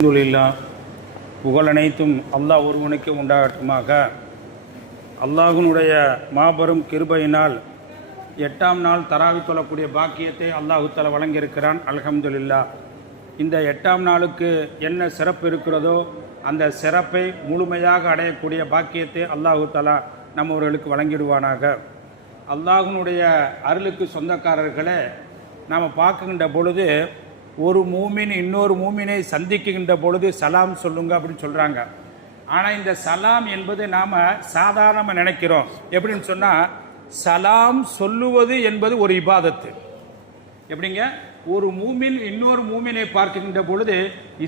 அல்ஹம்துலில்லாஹ், புகழனைத்தும் அல்லாஹ் ஒருவனுக்கு உண்டாகட்டுமாக. அல்லாஹ்வினுடைய மாபெரும் கிருபையினால் 8ஆம் நாள் தராவி தொழக்கூடிய பாக்கியத்தை அல்லாஹு தஆலா வழங்கியிருக்கிறான். அல்ஹம்துலில்லாஹ். இந்த 8ஆம் நாளுக்கு என்ன சிறப்பு இருக்கிறதோ அந்த சிறப்பை முழுமையாக அடையக்கூடிய பாக்கியத்தை அல்லாஹு தஆலா நம்மவர்களுக்கு வழங்கிடுவானாக. அல்லாஹ்வினுடைய அருளுக்கு சொந்தக்காரர்களை நாம் பார்க்குகின்ற பொழுது, ஒரு மூமின் இன்னொரு மூமினை சந்திக்கின்ற பொழுது சலாம் சொல்லுங்க அப்படின்னு சொல்கிறாங்க. ஆனால் இந்த சலாம் என்பது நாம் சாதாரணமாக நினைக்கிறோம். எப்படின்னு சொன்னால், சலாம் சொல்லுவது என்பது ஒரு இபாதத்து. எப்படிங்க? ஒரு மூமின் இன்னொரு மூமினை பார்க்கின்ற பொழுது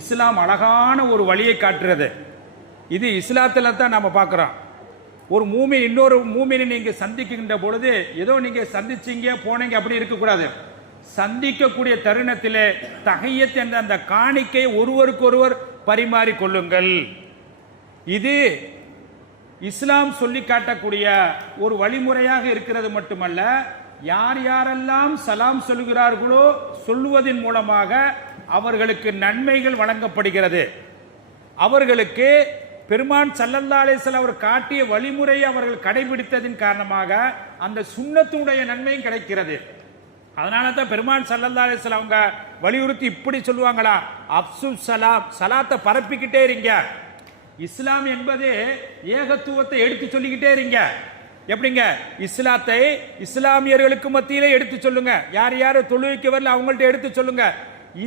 இஸ்லாம் அழகான ஒரு வழியை காட்டுறது. இது இஸ்லாத்தில் தான் நாம் பார்க்குறோம். ஒரு மூமின் இன்னொரு மூமினை நீங்கள் சந்திக்கின்ற பொழுது ஏதோ நீங்கள் சந்திச்சிங்க போனீங்க அப்படி இருக்கக்கூடாது. சந்திக்கக்கூடிய தருணத்திலே தஹிய்யத் என்ற அந்த காணிக்கை ஒருவருக்கொருவர் பரிமாறி கொள்ளுங்கள். இது இஸ்லாம் சொல்லி காட்டக்கூடிய ஒரு வழிமுறையாக இருக்கிறது மட்டுமல்ல, யார் யாரெல்லாம் சலாம் சொல்லுகிறார்களோ சொல்லுவதன் மூலமாக அவர்களுக்கு நன்மைகள் வழங்கப்படுகிறது. அவர்களுக்கு பெருமான் ஸல்லல்லாஹு அலைஹி வஸல்லம் அவர் காட்டிய வழிமுறையை அவர்கள் கடைபிடித்ததின் காரணமாக அந்த சுன்னத்துடைய நன்மையும் கிடைக்கிறது. அதனால தான் பெருமான் ஸல்லல்லாஹு அலைஹி வஸல்லம் அவங்க வலியுறுத்தி இப்படி சொல்லுவாங்களா, அஃப்சுல் சலாம், சலாத்தை பரப்பிக்கிட்டே இருங்க. இஸ்லாம் என்பது ஏகத்துவத்தை எடுத்து சொல்லிக்கிட்டே இருங்க. எப்படிங்க? இஸ்லாத்தை இஸ்லாமியர்களுக்கு மத்தியிலே எடுத்து சொல்லுங்க. யார் யார் தொழுகைக்கு வரல அவங்கள்ட்ட எடுத்து சொல்லுங்க.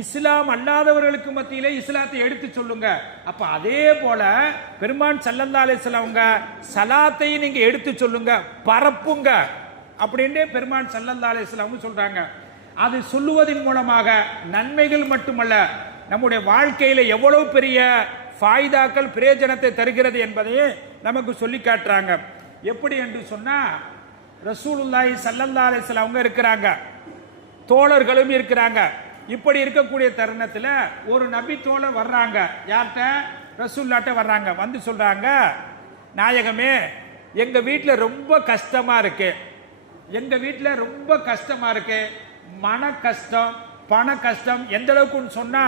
இஸ்லாம் அல்லாதவர்களுக்கு மத்தியிலே இஸ்லாத்தை எடுத்து சொல்லுங்க. அப்ப அதே போல பெருமான் ஸல்லல்லாஹு அலைஹி வஸல்லம் அவங்க சலாத்தையும் நீங்க எடுத்து சொல்லுங்க, பரப்புங்க அப்படின்னு பெருமான் ஸல்லல்லாஹு அலைஹி வஸல்லம் சொல்றாங்க. அது சொல்லுவதன் மூலமாக நன்மைகள் மட்டுமல்ல, நம்முடைய வாழ்க்கையில எவ்வளவு பெரிய ஃபாயிதாக்கள் பிரயோஜனத்தை தருகிறது என்பதையே நமக்கு சொல்லி காட்டுறாங்க. எப்படி என்று சொன்னா, ரசூலுல்லாஹி ஸல்லல்லாஹு அலைஹி வஸல்லம் அவங்க இருக்கிறாங்க, தோழர்களும் இருக்கிறாங்க. இப்படி இருக்கக்கூடிய தருணத்தில் ஒரு நபி தோழர் வர்றாங்க. யார்கிட்ட? ரசூலுல்லாஹ்ட்ட வர்றாங்க. வந்து சொல்றாங்க, நாயகமே, எங்க வீட்டில் ரொம்ப கஷ்டமா இருக்கு, எங்க வீட்டில் ரொம்ப கஷ்டமா இருக்கு, மன கஷ்டம், பண கஷ்டம். எந்த அளவுக்குன்னு சொன்னா,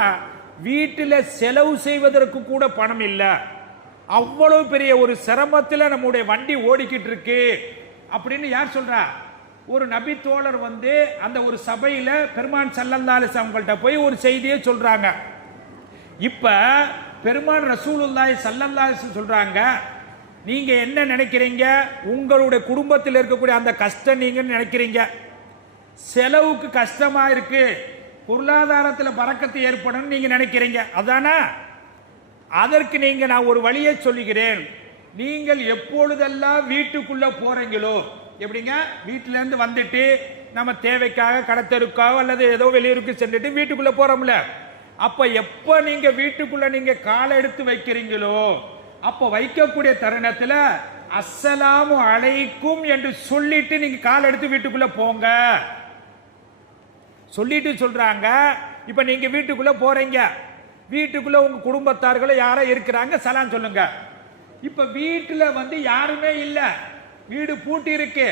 வீட்டில் செலவு செய்வதற்கு கூட பணம் இல்லை, அவ்வளவு பெரிய ஒரு சிரமத்தில் நம்முடைய வண்டி ஓடிக்கிட்டு இருக்கு அப்படின்னு யார் சொல்றா? ஒரு நபி தோழர் வந்து அந்த ஒரு சபையில பெருமான் ஸல்லல்லாஹு அலைஹி வஸல்லம் அவங்கள்ட்ட போய் ஒரு செய்தியை சொல்றாங்க. இப்ப பெருமான் ரசூலுல்லாஹி ஸல்லல்லாஹு அலைஹி வஸல்லம் சொல்றாங்க, நீங்க என்ன நினைக்கிறீங்க? உங்களுடைய குடும்பத்தில் இருக்கக்கூடிய அந்த கஷ்டம் நீங்க நினைக்கிறீங்க, செலவுக்கு கஷ்டமா இருக்கு, பொருளாதாரத்தில் பறக்கத்து ஏற்படும் நீங்க நினைக்கிறீங்க, அதானா? அதற்கு நீங்க நான் ஒரு வழியை சொல்லுகிறேன். நீங்கள் எப்பொழுதெல்லாம் வீட்டுக்குள்ள போறீங்களோ, எப்படிங்க? வீட்டில இருந்து வந்துட்டு நம்ம தேவைக்காக கடத்தருக்காக அல்லது ஏதோ வெளியூருக்கு சென்றுட்டு வீட்டுக்குள்ள போறோம்ல, அப்ப எப்ப நீங்க வீட்டுக்குள்ள நீங்க காலை எடுத்து வைக்கிறீங்களோ, அப்ப வைக்கக்கூடிய தருணத்துல அஸ்ஸலாமு அலைக்கும் என்று சொல்லிட்டு நீங்க கால் எடுத்து வீட்டுக்குள்ள போங்க சொல்லிட்டு சொல்றாங்க. இப்ப நீங்க வீட்டுக்குள்ள போறீங்க, வீட்டுக்குள்ள உங்க குடும்பத்தார்கள் யாரோ இருக்கிறாங்க, சலாம் சொல்லுங்க. இப்ப வீட்டுல வந்து யாருமே இல்ல, வீடு பூட்டி இருக்கு,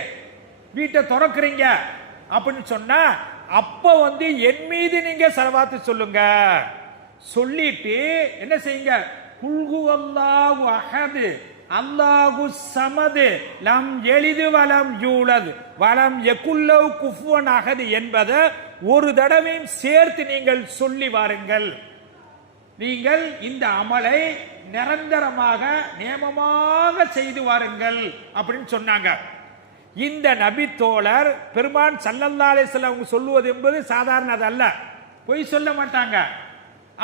வீட்டை திறக்கிறீங்க அப்படின்னு சொன்னா, அப்ப வந்து என் மீது நீங்க ஸலவாத்து சொல்லுங்க. சொல்லிட்டு என்ன செய்யுங்க? குல்ஹு அல்லாஹு அஹது அல்லாஹு ஸமது லம் யலிது வலம் யூலது வலம் யகுல்லஹு குஃபுவன் அஹது என்பதை ஒரு தடவையும் சேர்த்து நீங்கள் சொல்லி வாருங்கள். நீங்கள் இந்த அமலை நிரந்தரமாக நியமமாக செய்து வாருங்கள் அப்படின்னு சொன்னாங்க. இந்த நபி தோழர் பெருமான் ஸல்லல்லாஹு அலைஹி வஸல்லம் அவங்க சொல்லுவது என்பது சாதாரண அல்ல, பொய் சொல்ல மாட்டாங்க.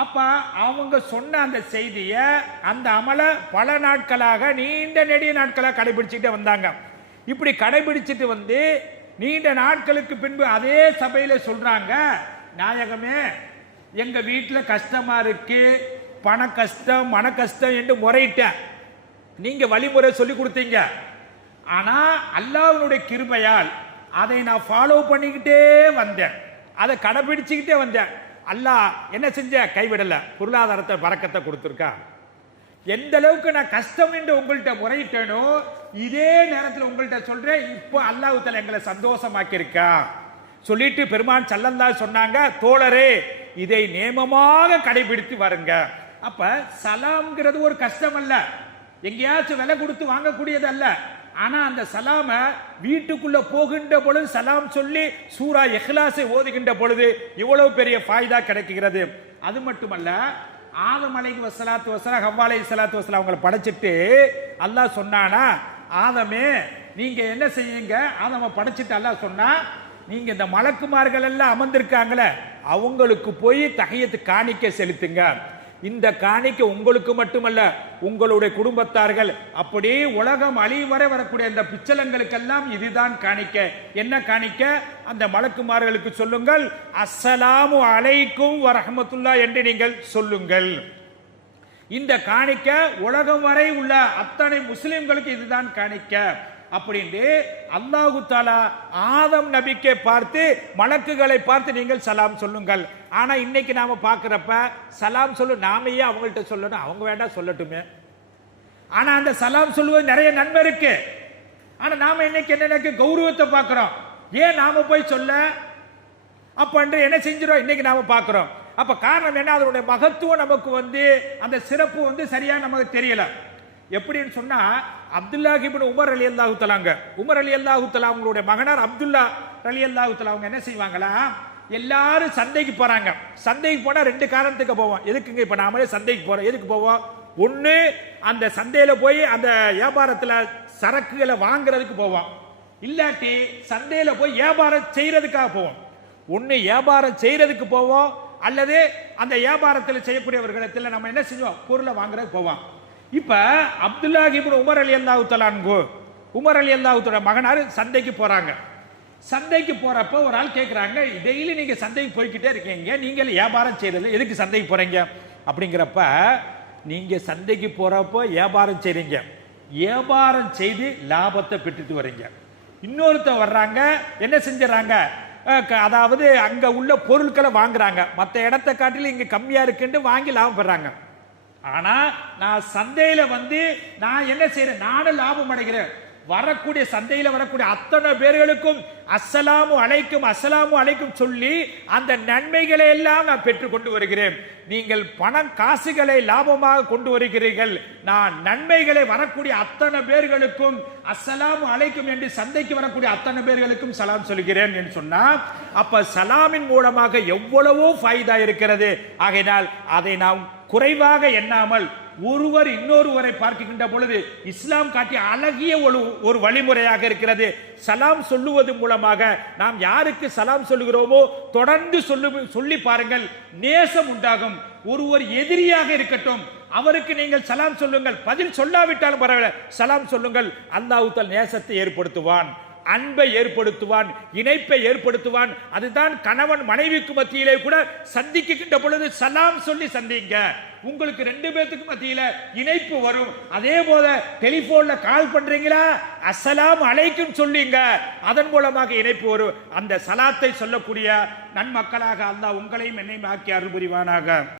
அப்ப அவங்க சொன்ன அந்த செய்தியை, அந்த அமலை பல நாட்களாக, நீண்ட நெடிய நாட்களாக கடைபிடிச்சுட்டே வந்தாங்க. இப்படி கடைபிடிச்சிட்டு வந்து நீண்ட நாட்களுக்கு பின்பு அதே சபையில சொல்றாங்க, நாயகமே, எங்க வீட்டில் கஷ்டமா இருக்கு, பண கஷ்டம், மன கஷ்டம் என்று முறையிட்டேன். நீங்க வழிமுறை சொல்லி கொடுத்தீங்க. ஆனா அல்லாஹ்வுடைய கிருபையால் அதை நான் ஃபாலோ பண்ணிக்கிட்டே வந்தேன், அதை கடைபிடிச்சுக்கிட்டே வந்தேன். அல்லாஹ் என்ன செஞ்ச? கைவிடல, பொருளாதாரத்தை பறக்கத்தை கொடுத்துருக்கா. எந்த அளவுக்கு நான் கஷ்டம் என்று உங்கள்கிட்ட முறையிட்டேனோ, இதே நேரத்தில் உங்கள்கிட்ட சொல்றேன், இப்போ அல்லாஹ் தஆலா எங்களை சந்தோஷமாக்கி இருக்கா சொல்லிட்டு பெருமான் ஸல்லல்லாஹு சொன்னாங்க, தோழரே, இதை நேமமாக கடைபிடித்து வருங்க. அப்ப சலாம்ங்கிறது ஒரு கஷ்டம் அல்ல, எங்கேயாச்சும் விலை கொடுத்து வாங்கக்கூடியது அல்ல. ஆனா அந்த சலாம வீட்டுக்குள்ள போகின்ற பொழுது சலாம் சொல்லி சூரா இஹ்லாஸை ஓதுகின்ற பொழுது இவ்வளவு பெரிய ஃபாய்தா கிடைக்கிறது. அது மட்டுமல்ல, ஆதம் அலைஹிஸ்ஸலாத்து வஸலாம் ஹவ்வா அலைஹிஸ்ஸலாத்து வஸலாம் அவங்களை படைச்சிட்டு அல்லாஹ் சொன்னானா, ஆதமே நீங்க என்ன செய்யுங்க, ஆதம படைச்சிட்டு அல்லாஹ் சொன்னா, நீங்க இந்த மலக்குமார்கள் எல்லாம் அமர்ந்திருக்காங்களே அவங்களுக்கு போய் தஹியத்து காணிக்கை செலுத்துங்க. இந்த காணிக்கை உங்களுக்கு மட்டுமல்ல, உங்களுடைய குடும்பத்தார்கள், அப்படி உலகம் அழிவரை வரக்கூடிய இந்த பிச்சலங்களுக்கெல்லாம் இதுதான் காணிக்கை. என்ன காணிக்கை? அந்த மலக்குமார்களுக்கு சொல்லுங்கள், அஸ்ஸலாமு அலைக்கும் வரஹ்மத்துல்லாஹ் என்று நீங்கள் சொல்லுங்கள். இந்த காணிக்கை உலகம் வரை உள்ள அத்தனை முஸ்லிம்களுக்கு இதுதான் காணிக்கை அப்படின்னு அல்லாஹு தஆலா ஆதம் நபிக்கை பார்த்து மலக்குகளை பார்த்து நீங்கள் சலாம் சொல்லுங்கள். ஆனா இன்னைக்கு நாம பார்க்கிறப்ப சலாம் சொல்லு நாமையே அவங்கள்ட்ட சொல்லணும், அவங்க வேண்டாம் சொல்லட்டுமே. ஆனா அந்த சலாம் சொல்லுவது நிறைய நன்மை இருக்கு. ஆனா நாம இன்னைக்கு என்ன கௌரவத்தை பார்க்கிறோம், ஏன் நாம போய் சொல்ல அப்ப என்ன செஞ்சிடும் இன்னைக்கு நாம பார்க்கிறோம். அப்ப காரணம் என்ன? அதனுடைய மகத்துவம் நமக்கு அந்த சிறப்பு சரியா நமக்கு தெரியல. எப்படின்னு சொன்னா, அப்துல்லாஹ் இப்னு உமர் ரலியல்லாஹு தஆலாங்க, உமர் ரலியல்லாஹு தஆலா அவங்களுடைய மகனார் அப்துல்லா ரலியல்லாஹு தஆலா அவங்க என்ன செய்வாங்களா, எல்லாரும் சந்தைக்கு போறாங்க. சந்தைக்கு போனா ரெண்டு காரணத்துக்கு போவோம். எதுக்குங்க இப்ப நாமளே சந்தைக்கு போறோம், எதுக்கு போவோம்? ஒண்ணு அந்த சந்தையில போய் அந்த வியாபாரத்துல சரக்குகளை வாங்குறதுக்கு போவோம், இல்லாட்டி சந்தையில போய் வியாபாரம் செய்யறதுக்காக போவோம். ஒண்ணு வியாபாரம் செய்யறதுக்கு போவோம், அல்லது அந்த வியாபாரத்தில் செய்யக்கூடியவர்களிடத்தில் நம்ம என்ன செஞ்சோம், பொருளை வாங்குறதுக்கு போவோம். இப்ப அப்துல்லாஹ் இப்னு உமர் ரலியல்லாஹு தஆலா அன்ஹு, உமர் ரலியல்லாஹு தஆலா மகனார் சந்தைக்கு போறாங்க. சந்தைக்கு போறப்ப ஒரு ஆள் கேட்கிறாங்க, டெய்லி நீங்க சந்தைக்கு போய்கிட்டே இருக்கீங்க, நீங்கள் வியாபாரம் செய்யறது எதுக்கு சந்தைக்கு போறீங்க அப்படிங்கிறப்ப, நீங்க சந்தைக்கு போறப்போ வியாபாரம் செய்றீங்க, வியாபாரம் செய்து லாபத்தை பெற்றுட்டு வரீங்க. இன்னொருத்த வர்றாங்க, என்ன செஞ்சுறாங்க, அதாவது அங்க உள்ள பொருட்களை வாங்குறாங்க, மற்ற இடத்தை காட்டிலும் இங்க கம்மியா இருக்குன்னு வாங்கி லாபம் பெறாங்க. ஆனா நான் சந்தையில நான் என்ன செய்யறேன், நானும் லாபம் அடைகிறேன். வரக்கூடிய சந்தையில வரக்கூடிய அத்தனை பேர்களுக்கும் அஸ்ஸலாமு அலைக்கும் அஸ்ஸலாமு அலைக்கும் சொல்லி அந்த நன்மைகளை எல்லாம் நான் பெற்றுக் கொண்டு வருகிறேன். நீங்கள் பணம் காசுகளை லாபமாக கொண்டு வருகிறீர்கள், நான் நன்மைகளை வரக்கூடிய அத்தனை பேர்களுக்கும் அஸ்ஸலாமு அலைக்கும் என்று சந்தைக்கு வரக்கூடிய அத்தனை பேர்களுக்கும் சலாம் சொல்கிறேன் என்று சொன்னா, அப்ப சலாமின் மூலமாக எவ்வளவோ ஃபாய்தா இருக்கிறது. ஆகையினால் அதை நாம் குறைவாக எண்ணாமல் ஒருவர் இன்னொருவரை பார்க்கின்ற பொழுது இஸ்லாம் காட்டிய அழகிய ஒரு வழிமுறையாக இருக்கிறது. சலாம் சொல்லுவது மூலமாக நாம் யாருக்கு சலாம் சொல்லுகிறோமோ தொடர்ந்து சொல்லி பாருங்கள், நேசம் உண்டாகும். ஒருவர் எதிரியாக இருக்கட்டும், அவருக்கு நீங்கள் சலாம் சொல்லுங்கள், பதில் சொல்லாவிட்டாலும் பரவாயில்லை, சலாம் சொல்லுங்கள். அல்லாஹ் தஆலா நேசத்தை ஏற்படுத்துவான், அன்பை ஏற்படுத்துவான், இணைப்பை ஏற்படுத்துவான். அதுதான் கணவன் மனைவிக்கு மத்தியிலே கூட சந்திக்கின்ற பொழுது சலாம் சொல்லி சந்திங்க, உங்களுக்கு ரெண்டு பேத்துக்கு மத்தியில இணைப்பு வரும். அதே போல டெலிபோன்ல கால் பண்றீங்களா, அஸ்ஸலாமு அலைக்கும் சொல்லுங்க, அதன் மூலமாக இணைப்பு வரும். அந்த சலாத்தை சொல்லக்கூடிய நன்மக்களாக அல்லாஹ் உங்களையும் என்னையும் ஆக்கி அருள் புரிவானாக.